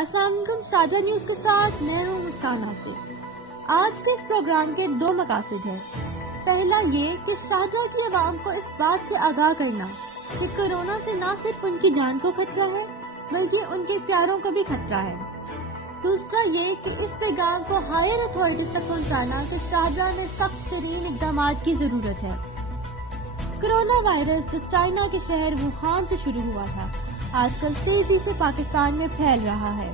السلام علیکم، شادرہ نیوز کے ساتھ میں ہوں مسکان ناصر۔ آج کے اس پروگرام کے دو مقاصد ہیں۔ پہلا یہ کہ شادرہ کی عوام کو اس بات سے آگاہ کرنا کہ کورونا سے نہ صرف ان کی جان کو خطرہ ہے بلکہ ان کے پیاروں کو بھی خطرہ ہے۔ دوسرا یہ کہ اس پیغام کو ہائر اتھارٹیز تک پہنچانا کہ شادرہ میں سخت ترین اقدامات کی ضرورت ہے۔ کورونا وائرس جو چائنا کے شہر ووہان سے شروع ہوا تھا، آج کل تیزی سے پاکستان میں پھیل رہا ہے۔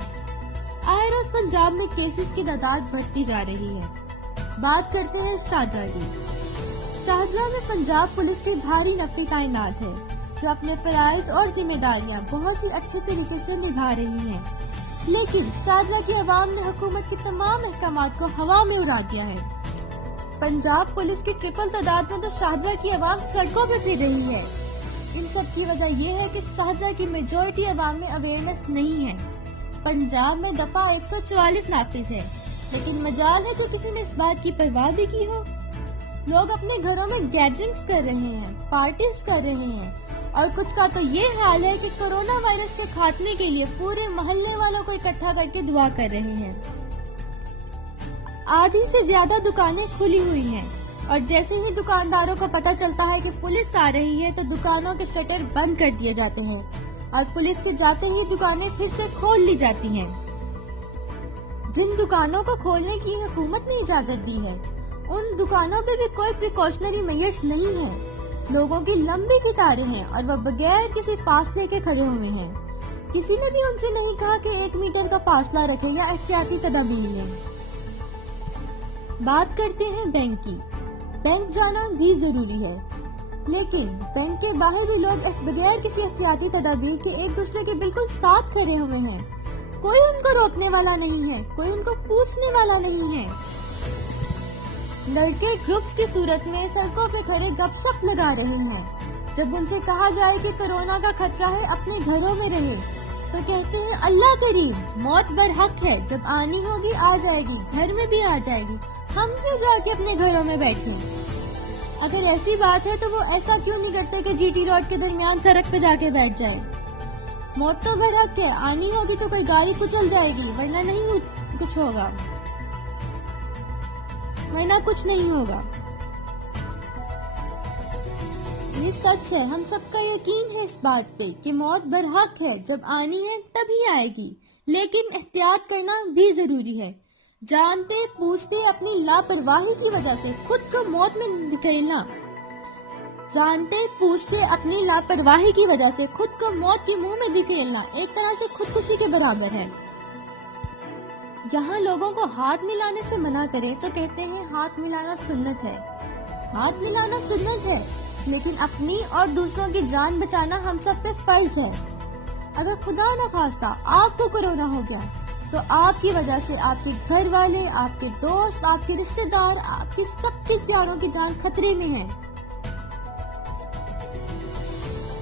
آئے روز پنجاب میں کیسز کی تعداد بڑھتی جا رہی ہے۔ بات کرتے ہیں شادرہ کی۔ شادرہ میں پنجاب پولیس کی بھاری نفری تعینات ہے جو اپنے فرائض اور ذمہ داریاں بہت ہی اچھے طریقے سے نبھا رہی ہیں، لیکن شادرہ کی عوام نے حکومت کے تمام احکامات کو ہوا میں اڑا دیا ہے۔ پنجاب پولیس کی ٹرپل تعداد میں تو شادرہ کی عوام سڑکوں پہ پھر رہی ہے۔ ان سب کی وجہ یہ ہے کہ شادرہ کی میجورٹی عوام میں اویئرنیس نہیں ہے۔ پنجاب میں دفعہ 144 نافذ ہے، لیکن مجال ہے کہ کسی نے اس بات کی پرواہ بھی کی ہو۔ لوگ اپنے گھروں میں گیدرنگز کر رہے ہیں، پارٹیز کر رہے ہیں، اور کچھ کا تو یہ حال ہے کہ کورونا وائرس کے خاتمے کے لیے پورے محلے والوں کو اکٹھا کر کے دعا کر رہے ہیں۔ آدھی سے زیادہ دکانیں کھلی ہوئی ہیں، اور جیسے ہی دکانداروں کو پتہ چلتا ہے کہ پولیس آ رہی ہے تو دکانوں کے شٹر بند کر دیے جاتے ہیں اور پولیس کے جاتے ہی دکانیں پھر سے کھول لی جاتی ہیں۔ جن دکانوں کو کھولنے کی حکومت نے اجازت دی ہے، ان دکانوں پہ بھی کوئی پریکاشنری میئرز نہیں ہیں۔ لوگوں کی لمبی قطاریں ہیں اور وہ بغیر کسی فاصلے کے کھڑے ہوئے ہیں۔ کسی نے بھی ان سے نہیں کہا کہ 1 میٹر کا فاصلہ رکھے یا احتیاطی تدابیر لیں۔ بات کرتے ہیں بینک کی۔ بینک جانا بھی ضروری ہے، لیکن بینک کے باہر بھی لوگ بغیر کسی احتیاطی تدابیر کے ایک دوسرے کے بالکل ساتھ کھڑے ہوئے ہیں۔ کوئی ان کو روکنے والا نہیں ہے، کوئی ان کو پوچھنے والا نہیں ہے۔ لڑکے گروپس کی صورت میں سڑکوں پہ کھڑے گپ شپ لگا رہے ہیں۔ جب ان سے کہا جائے کہ کورونا کا خطرہ ہے، اپنے گھروں میں رہے، تو کہتے ہیں اللہ کریم، موت برحق ہے، جب آنی ہوگی آ جائے گی، گھر میں بھی آ جائے گی، ہم کیوں جا کے اپنے گھروں میں بیٹھیں؟ اگر ایسی بات ہے تو وہ ایسا کیوں نہیں کرتے کہ جی ٹی روڈ کے درمیان سڑک پہ جا کے بیٹھ جائے؟ موت تو برحق ہے، آنی ہوگی تو کوئی گاڑی کچل جائے گی، ورنہ نہیں کچھ ہوگا، کچھ نہیں ہوگا۔ یہ سچ ہے، ہم سب کا یقین ہے اس بات پہ کہ موت برحق ہے، جب آنی ہے تبھی آئے گی، لیکن احتیاط کرنا بھی ضروری ہے۔ جانتے پوچھتے اپنی لاپرواہی کی وجہ سے خود کو موت میں دھکیلنا، جانتے پوچھتے اپنی لاپرواہی کی وجہ سے خود کو موت کے منہ میں دھکیلنا ایک طرح سے خودکشی کے برابر ہے۔ یہاں لوگوں کو ہاتھ ملانے سے منع کرے تو کہتے ہیں ہاتھ ملانا سنت ہے۔ ہاتھ ملانا سنت ہے، لیکن اپنی اور دوسروں کی جان بچانا ہم سب پہ فرض ہے۔ اگر خدا نہ خواستہ آپ کو کورونا ہو گیا تو آپ کی وجہ سے آپ کے گھر والے، آپ کے دوست، آپ کے رشتہ دار، آپ کے سب کے پیاروں کی جان خطرے میں ہے۔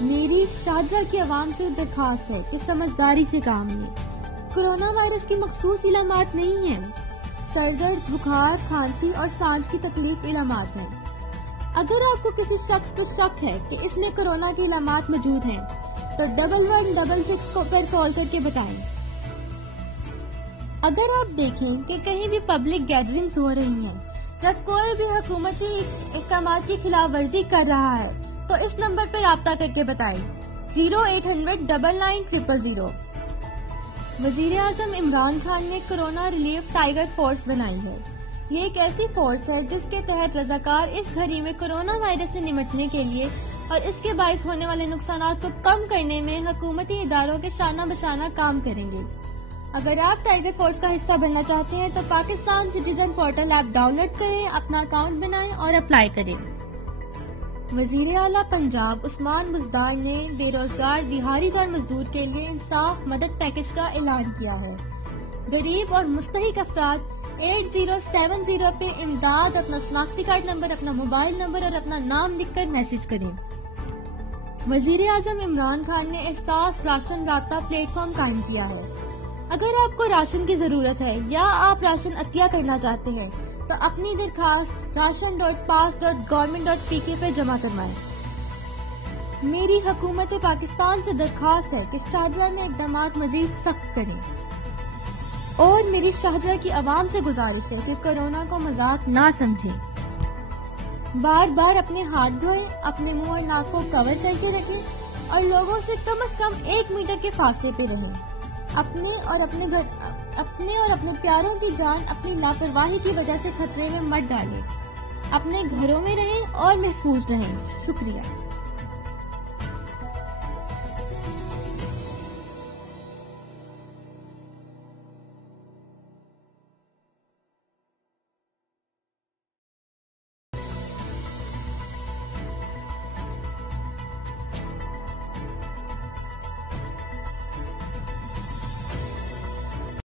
میری شادرہ کی عوام سے درخواست ہے کہ سمجھداری سے کام لیں۔ کورونا وائرس کی مخصوص علامات نہیں ہیں۔ سر درد، بخار، کھانسی اور سانس کی تکلیف علامات ہیں۔ اگر آپ کو کسی شخص کو شک ہے کہ اس میں کورونا کی علامات موجود ہیں تو 1166 پر کال کر کے بتائیں۔ اگر آپ دیکھیں کہ کہیں بھی پبلک گیدرنگز ہو رہی ہیں، جب کوئی بھی حکومتی احکامات کی خلاف ورزی کر رہا ہے تو اس نمبر پر رابطہ کر کے بتائیں، 0800-99-000۔ وزیر اعظم عمران خان نے کورونا ریلیف ٹائیگر فورس بنائی ہے۔ یہ ایک ایسی فورس ہے جس کے تحت رضاکار اس گھڑی میں کورونا وائرس سے نمٹنے کے لیے اور اس کے باعث ہونے والے نقصانات کو کم کرنے میں حکومتی اداروں کے شانہ بشانہ کام کریں گے۔ اگر آپ ٹائیگر فورس کا حصہ بننا چاہتے ہیں تو Pakistan citizen portal app download کریں، اپنا اکاؤنٹ بنائیں اور اپلائی کریں۔ وزیر اعلیٰ پنجاب عثمان بزدار نے بے روزگار دہاڑی اور مزدور کے لیے انصاف مدد پیکج کا اعلان کیا ہے۔ غریب اور مستحق افراد 8070 پہ امداد اپنا شناختی کارڈ نمبر، اپنا موبائل نمبر اور اپنا نام لکھ کر میسج کریں۔ وزیر اعظم عمران خان نے احساس راشن رابطہ پلیٹ فارم قائم کیا ہے۔ اگر آپ کو راشن کی ضرورت ہے یا آپ راشن عطیہ کرنا چاہتے ہیں تو اپنی درخواست ration.pass.government.pk پر جمع کروائیں۔ میری حکومت پاکستان سے درخواست ہے کہ شادرہ میں اقدامات مزید سخت کریں۔ اور میری شاہجہاں کی عوام سے گزارش ہے کہ کورونا کو مذاق نہ سمجھیں، بار بار اپنے ہاتھ دھوئیں، اپنے منہ اور ناک کو کور کر کے رکھیں اور لوگوں سے کم از کم 1 میٹر کے فاصلے پہ رہیں۔ اپنے اور اپنے پیاروں کی جان اپنی لاپرواہی کی وجہ سے خطرے میں مت ڈالیں۔ اپنے گھروں میں رہیں اور محفوظ رہیں۔ شکریہ۔